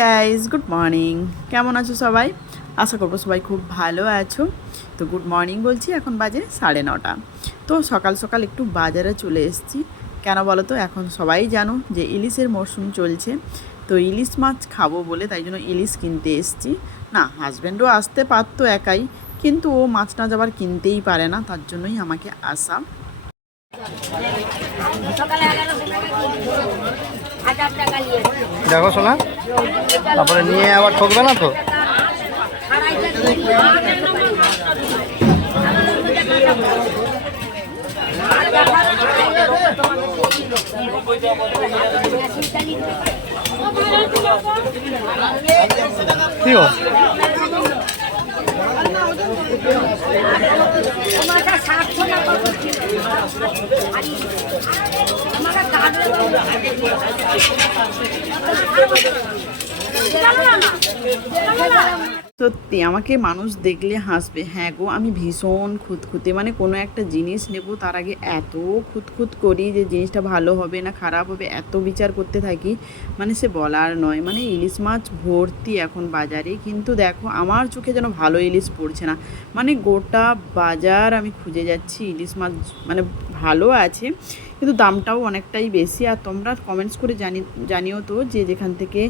Guys, good morning. কেমন আছো সবাই? আশা করবো সবাই খুব ভালো আছো। তো গুড মর্নিং বলছি, এখন বাজে 9:30। তো সকাল সকাল একটু বাজারে চলে এসেছি। কেন বলো তো, এখন সবাই জানো যে ইলিশের মরশুম চলছে। তো ইলিশ মাছ খাবো বলে তাই জন্য ইলিশ কিনতে এসেছি। না, হাজব্যান্ডও আসতে পারতো একাই, কিন্তু ও মাছ টাছ আবার কিনতেই পারে না, তার জন্যই আমাকে আসা। দেখো শোনা, তারপরে নিয়ে আবার ঠকবে না তো। কি গো? সত্যি আমাকে মানুষ দেখলে হাসবে। হ্যাঁ গো, আমি ভীষণ খুঁতখুঁতে, মানে কোনো একটা জিনিস নেব তার আগে এত খুঁতখুঁত করি যে জিনিসটা ভালো হবে না খারাপ হবে, এত বিচার করতে থাকি, মানে সে বলার নয়। মানে ইলিশ মাছ ভর্তি এখন বাজারে, কিন্তু দেখো আমার চোখে যেন ভালো ইলিশ পড়ছে না। মানে গোটা বাজার আমি খুঁজে যাচ্ছি ইলিশ মাছ, মানে ভালো আছে কিন্তু দামটাও অনেকটাই বেশি। আর তোমরা কমেন্টস করে জানিও তো যে যেখান থেকে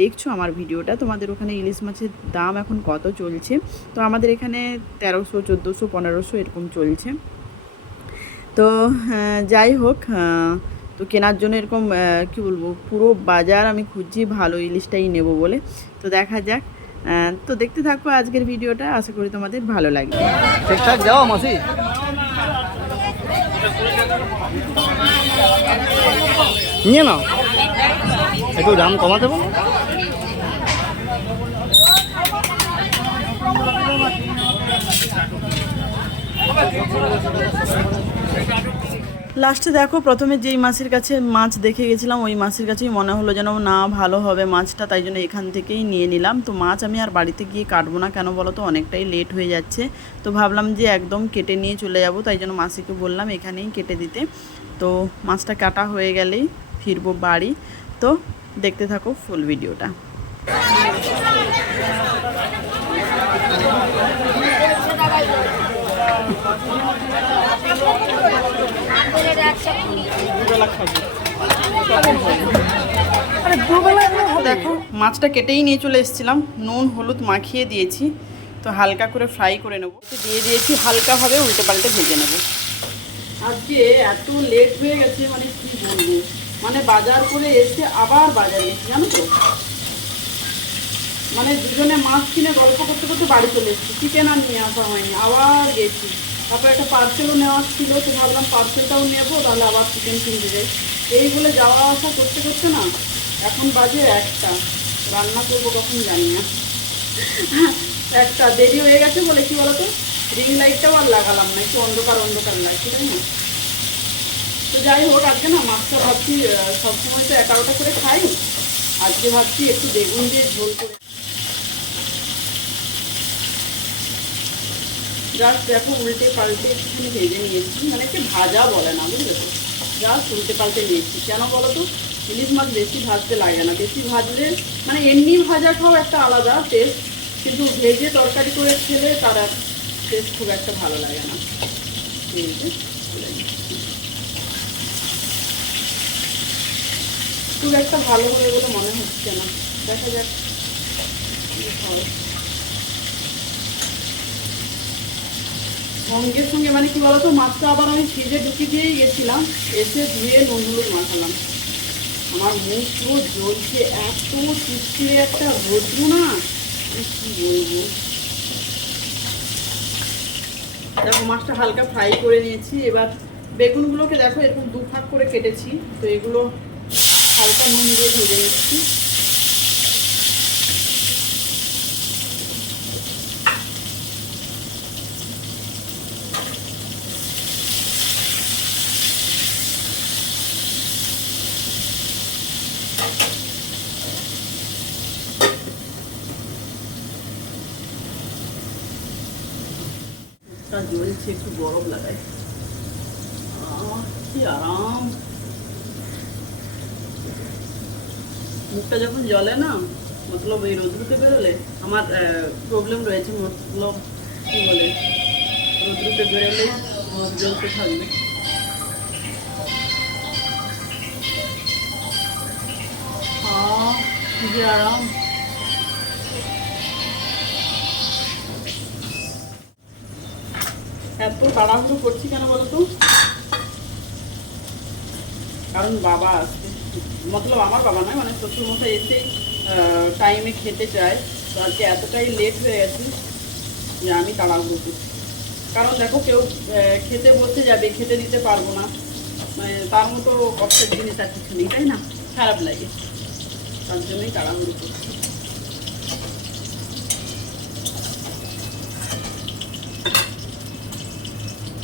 দেখছো আমার ভিডিওটা, তোমাদের ওখানে ইলিশ মাছের দাম এখন কত চলছে। তো আমাদের এখানে 1300, 1400, 1500 এরকম চলছে। তো যাই হোক, তো কেনার জন্য এরকম কী বলবো, পুরো বাজার আমি খুঁজছি ভালো ইলিশটাই নেব বলে। তো দেখা যাক। তো দেখতে থাকো আজকের ভিডিওটা, আশা করি তোমাদের ভালো লাগবে। ঠিকঠাক যাও মাসি, নিয়ে নাও, একটু দাম কমাতে বলো। লাস্টে দেখো, প্রথমে যেই মাছের কাছে মাছ দেখে গেছিলাম ওই মাছের কাছেই মনে হলো যেন না ভালো হবে মাছটা, তাই জন্য এখান থেকেই নিয়ে নিলাম। তো মাছ আমি আর বাড়িতে গিয়ে কাটবো না, কেন বলো তো অনেকটাই লেট হয়ে যাচ্ছে। তো ভাবলাম যে একদম কেটে নিয়ে চলে যাব, তাই জন্য মাসিকে বললাম এখানেই কেটে দিতে। তো মাছটা কাটা হয়ে গেলেই ফিরবো বাড়ি। তো দেখতে থাকো ফুল ভিডিওটা। দেখো মাছটা কেটেই নিয়ে চলে এসেছিলাম, নুন হলুদ মাখিয়ে দিয়েছি। তো হালকা করে ফ্রাই করে নেবো, দিয়ে দিয়েছি হালকাভাবে উল্টে পাল্টে ভেজে নেবো। আজকে এত লেট হয়ে গেছে, মানে কি বলবো, মানে বাজার করে এসে আবার বাজারে গেছি জানো তো। মানে দুজনে মাছ কিনে গল্প করতে করতে বাড়ি চলে এসেছি, চিকেন আর নিয়ে আসা হয়নি, আবার গেছি। তারপর একটা পার্সেলও নেওয়া ছিল, তো ভাবলাম পার্সেলটাও নেবো, তাহলে আবার চিকেন কিনতে যাই। এই বলে যাওয়া আসা করতে করতে না এখন বাজে 1টা। রান্না করবো কখন জানি না। 1টা দেরি হয়ে গেছে বলে কি বলতো, রিং লাইটটাও আর লাগালাম না, একটু অন্ধকার অন্ধকার লাগছে তাই না। তো যাই হোক, আজকে না মাছটা ভাবছি, সবসময় তো 11টা করে খাই, আজকে ভাবছি একটু বেগুন দিয়ে ঝোল করে। জাস্ট দেখো উল্টে পাল্টে একটুখানি ভেজে নিয়েছি, মানে একটু ভাজা বলে না, বুঝলে তো, জাস্ট উল্টে পাল্টে নিয়েছি। কেন বলো তো, ইলিশ মাছ বেশি ভাজতে লাগে না, বেশি ভাজলে মানে এমনি ভাজা খাও একটা আলাদা টেস্ট, কিন্তু ভেজে তরকারি করে খেলে তার টেস্ট খুব একটা ভালো লাগে না। খুব একটা ভালো হবে বলে মনে হচ্ছে না, দেখা যাক কি হয়। সঙ্গে সঙ্গে মানে কি বলতো, মাছটা আবার আমি ফ্রিজে ঢুকিয়ে দিয়েই গেছিলাম, এসে ধুয়ে নুন হলুদ মাখালাম। আমার মুখ পুরো জ্বলছে, এত চিড়চিড়ে একটা রোদ্র না, আমি কি বলবো। দেখো মাছটা হালকা ফ্রাই করে নিয়েছি, এবার বেগুনগুলোকে দেখো এরকম 2 ভাগ করে কেটেছি, তো এগুলো হালকা নুন দিয়ে ভেজে নিচ্ছি। জ্বলছে, একটু গরম লাগায়, কি আরাম। মুখটা যখন জ্বলে না, মতলব এই রোদ্রুতে বেরোলে আমার প্রবলেম রয়েছে, মতলব কী বলে, রোদ্রুতে বেরোলে মুখ জ্বলতে থাকবে। কি যে আরাম। এত তাড়াহুড়ো করছি কেন বলো তো? কারণ বাবা আসছে, মতলব আমার বাবা নয়, মানে শ্বশুরমশাই এসেই টাইমে খেতে চায়। তো আজকে এতটাই লেট হয়ে গেছে যে আমি তাড়াহুড়ো করছি। কারণ দেখো কেউ খেতে বসে যাবে, খেতে দিতে পারবো না, মানে তার মতো কষ্টের জিনিস আর কিছু নেই, তাই না? খারাপ লাগে, তার জন্যই তাড়াহুড়ো করছি।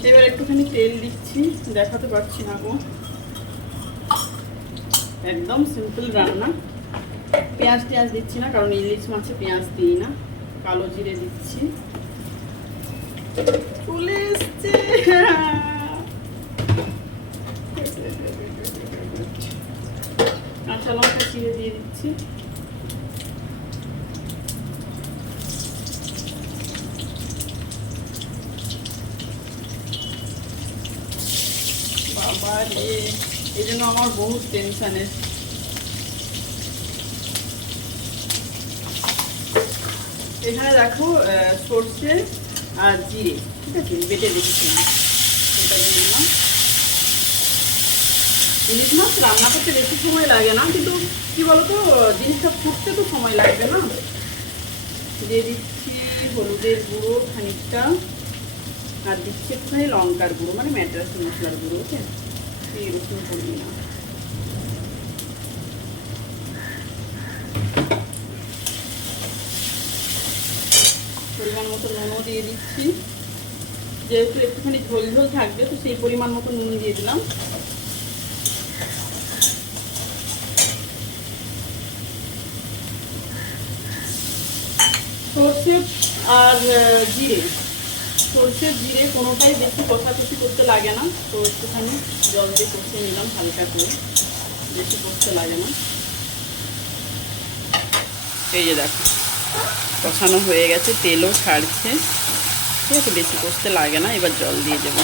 এবার একটুখানি তেল দিচ্ছি, দেখাতে পারছি না গো। একদম সিম্পল রান্না, পেঁয়াজ টেঁয়াজ দিচ্ছি না, কারণ ইলিশ মাছে পেঁয়াজ দিই না। কালো জিরে দিচ্ছি, চলে এসছে। কাঁচা লঙ্কা চিড়ে দিয়ে দিচ্ছি। বাবা রে, এই জন্য আমার বহুত টেনশনের। এখানে দেখো সর্ষে আর জিরে, ঠিক আছে, বেটে দিচ্ছিলাম, সেটা দিয়ে দিলাম। ইলিশ মাছ রান্না করতে বেশি সময় লাগে না, কিন্তু কি বলতো, জিনিসটা ফুটতে তো সময় লাগবে না। দিয়ে দিচ্ছি হলুদের গুঁড়ো খানিকটা, আর দিচ্ছি একটুখানি লঙ্কার গুঁড়ো, মানে ম্যাড্রাস মশলার গুঁড়ো। ওকে, এই রসুন করবি না। পরিমাণ মতো নুনও দিয়ে দিচ্ছি, যেহেতু একটুখানি ঝোল ঝোল থাকবে তো সেই পরিমাণ মতো নুন দিয়ে দিলাম। সর্ষে আর জিরে, সর্ষে জিরে কোনোটাই বেশি কষাকষি করতে লাগে না, তো একটুখানি জল দিয়ে কষিয়ে নিলাম হালকা করে, বেশি কষতে লাগে না। এই যে দেখো কষানো হয়ে গেছে, তেলও ছাড়ছে, ঠিক আছে, বেশি কষতে লাগে না। এবার জল দিয়ে দেব।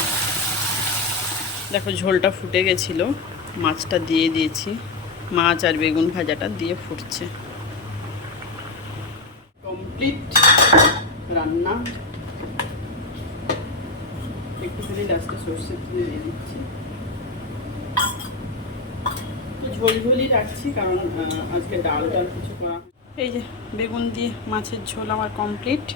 দেখো ঝোলটা ফুটে গেছিলো, মাছটা দিয়ে দিয়েছি, মাছ আর বেগুন ভাজাটা দিয়ে ফুটছে। কমপ্লিট রান্না। একটুখানি লাস্টে সর্ষের তেল দিয়ে দিচ্ছি, তো ঝোলঝোলই রাখছি, কারণ আজকে ডাল কিছু করা। এই যে বেগুন দিয়ে মাছের ঝোল আমার কমপ্লিট।